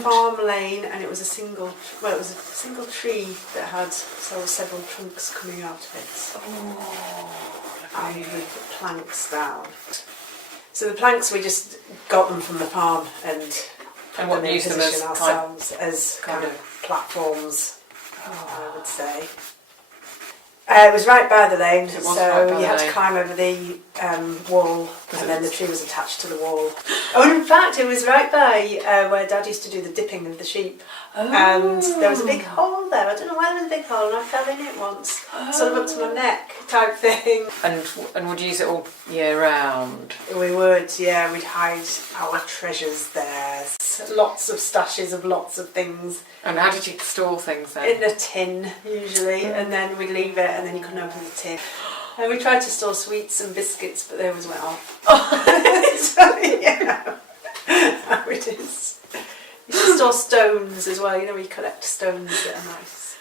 farm lane, and it was a single tree that had several trunks coming out of it. And we put planks down. So the planks, we just got them from the farm and put them in position ourselves as kind of platforms, I would say. It was right by the lane, so you had to climb over the wall, and then the tree was attached to the wall. Oh, and in fact, it was right by where Dad used to do the dipping of the sheep. And there was a big hole there. I don't know why there was a big hole, and I fell in it once, sort of up to my neck type thing. And would you use it all year round? We would, yeah. We'd hide our treasures there. Lots of stashes of lots of things. And how did you store things then? In a tin, usually, and then we'd leave it, and then you couldn't open the tin. And we tried to store sweets and biscuits, but they always went off. So, yeah, how it is. You should store stones as well, you know, where you collect stones that are nice.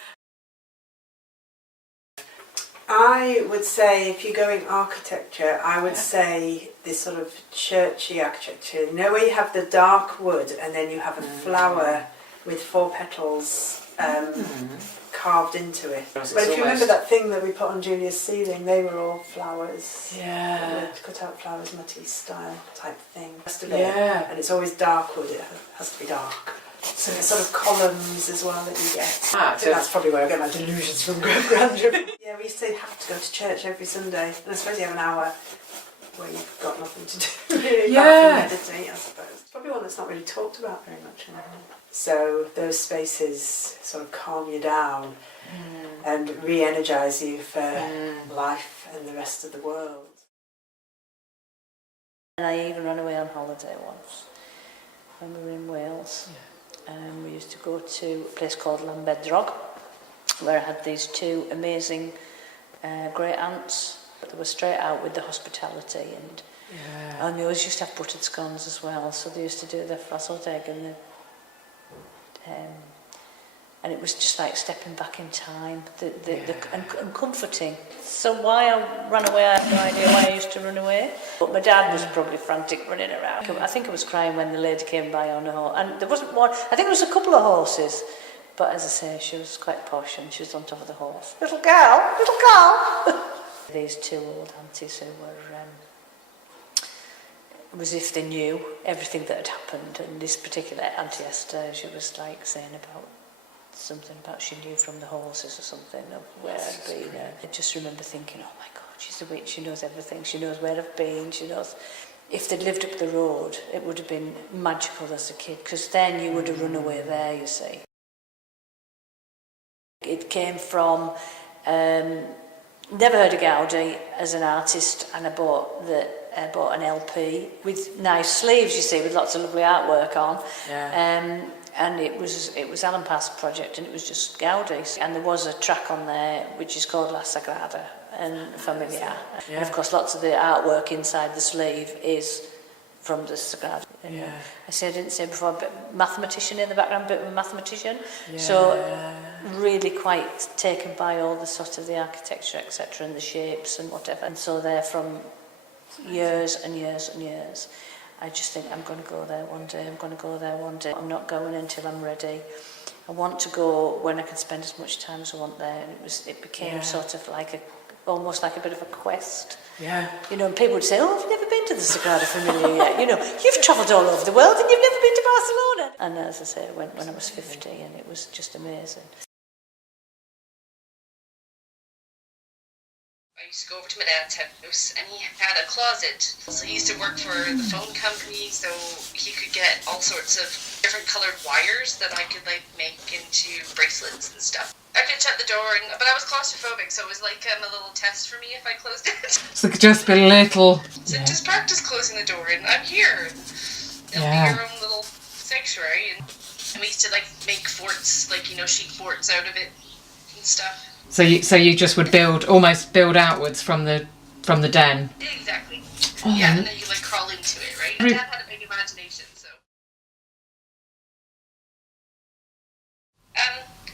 I would say, if you're going architecture, I would say this sort of churchy architecture. You know, where you have the dark wood and then you have a flower with 4 petals carved into it. But if you remember that thing that we put on Julia's ceiling, they were all flowers. Yeah. Cut out flowers, Matisse style type thing. Yeah. And it's always dark wood, it has to be dark. So there's sort of columns as well that you get. I think that's probably where I get my delusions from grandeur. Yeah, we used to have to go to church every Sunday, and I suppose you have an hour where you've got nothing to do, really, apart from meditate, I suppose. It's probably one that's not really talked about very much anymore. So those spaces sort of calm you down and re-energise you for life and the rest of the world. And I even ran away on holiday once when we were in Wales. We used to go to a place called Llanbedrog, where I had these 2 amazing great aunts. They were straight out with the hospitality, and they always used to have buttered scones as well. So they used to do their frazzled egg and it was just like stepping back in time, and comforting. So why I ran away, I have no idea why I used to run away. But my dad was probably frantic running around. I think I was crying when the lady came by on a horse. And there wasn't one, I think there was a couple of horses. But as I say, she was quite posh and she was on top of the horse. Little girl! These 2 old aunties who were, it was as if they knew everything that had happened. And this particular Auntie Esther, she was like saying about something about she knew from the horses or something of where I'd been. I just remember thinking, oh my God, she's a witch, she knows everything, she knows where I've been, she knows. If they'd lived up the road, it would have been magical as a kid, because then you would have run away there, you see. It came from, never heard of Gaudi as an artist, and I bought an LP with nice sleeves, you see, with lots of lovely artwork on. And it was Alan Pass's project, and it was just Gaudi. And there was a track on there which is called La Sagrada and Familiar. And of course, lots of the artwork inside the sleeve is from the Sagrada. I didn't say before, but mathematician in the background, bit of a mathematician. So really quite taken by all the sort of the architecture, etc., and the shapes and whatever. And so they're from years and years and years. I just think I'm going to go there one day, I'm going to go there one day. I'm not going until I'm ready. I want to go when I can spend as much time as I want there. And it became sort of like almost like a bit of a quest. Yeah. You know, and people would say, oh, have you never been to the Sagrada Familia yet? You know, you've travelled all over the world and you've never been to Barcelona. And as I say, I went when I was 50 and it was just amazing. I used to go over to my dad's house and he had a closet. So he used to work for the phone company, so he could get all sorts of different coloured wires that I could like make into bracelets and stuff. I could shut the door, but I was claustrophobic, so it was like a little test for me if I closed it. So it could just be little. So just practice closing the door and I'm here. It'll be your own little sanctuary. And we used to like make forts, like, you know, sheep forts out of it and stuff. So you just would almost build outwards from the den. Exactly. Yeah, and then you like crawl into it, right? My dad had a big imagination, so.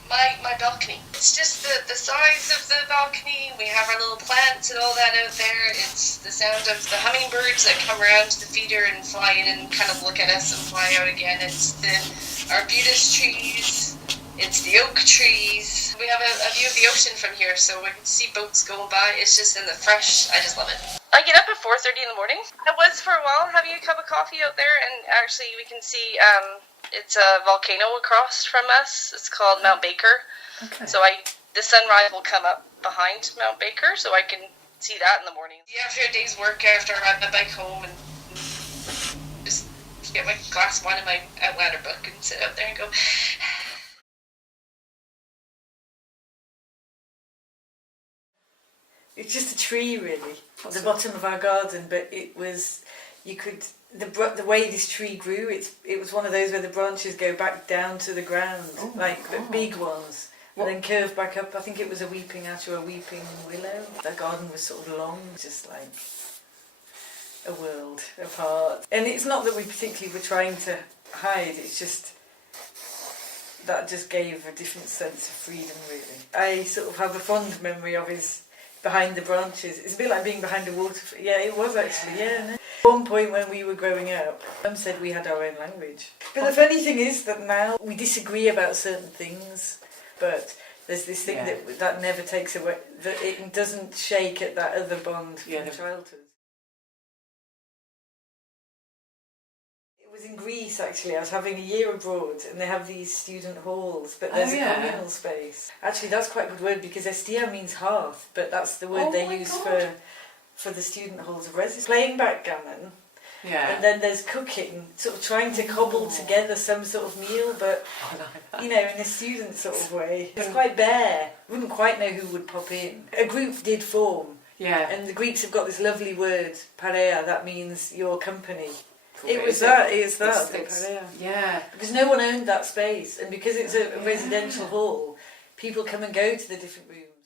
my balcony. It's just the size of the balcony. We have our little plants and all that out there. It's the sound of the hummingbirds that come around to the feeder and fly in and kind of look at us and fly out again. It's the arbutus trees. It's the oak trees. We have a view of the ocean from here, so we can see boats going by. It's just in the fresh. I just love it. I get up at 4:30 in the morning. I was for a while having a cup of coffee out there, and actually we can see it's a volcano across from us. It's called Mount Baker. Okay. So the sunrise will come up behind Mount Baker, so I can see that in the morning. Yeah, after a day's work, after I ride my bike home, and just get my glass of wine and my Outlander book and sit out there and go. It's just a tree, really, at the bottom of our garden. But it was, the way this tree grew. It was one of those where the branches go back down to the ground, but big ones, and then curve back up. I think it was a weeping ash or a weeping willow. The garden was sort of long, just like a world apart. And it's not that we particularly were trying to hide. It's just that just gave a different sense of freedom, really. I sort of have a fond memory of his. Behind the branches. It's a bit like being behind a waterfall. Yeah, it was actually, yeah. At one point when we were growing up, Mum said we had our own language. But the funny thing is that now we disagree about certain things, but there's this thing that never takes away, that it doesn't shake at that other bond from childhood. It was in Greece, actually. I was having a year abroad, and they have these student halls, but there's a communal space. Actually, that's quite a good word, because estia means hearth, but that's the word they use for the student halls of residence. Playing backgammon, and then there's cooking, sort of trying to cobble together some sort of meal, but, in a student sort of way. It's quite bare. Wouldn't quite know who would pop in. A group did form, and the Greeks have got this lovely word, pareia, that means your company. It's that. Yeah. Because no one owned that space, and because it's a residential hall, people come and go to the different rooms.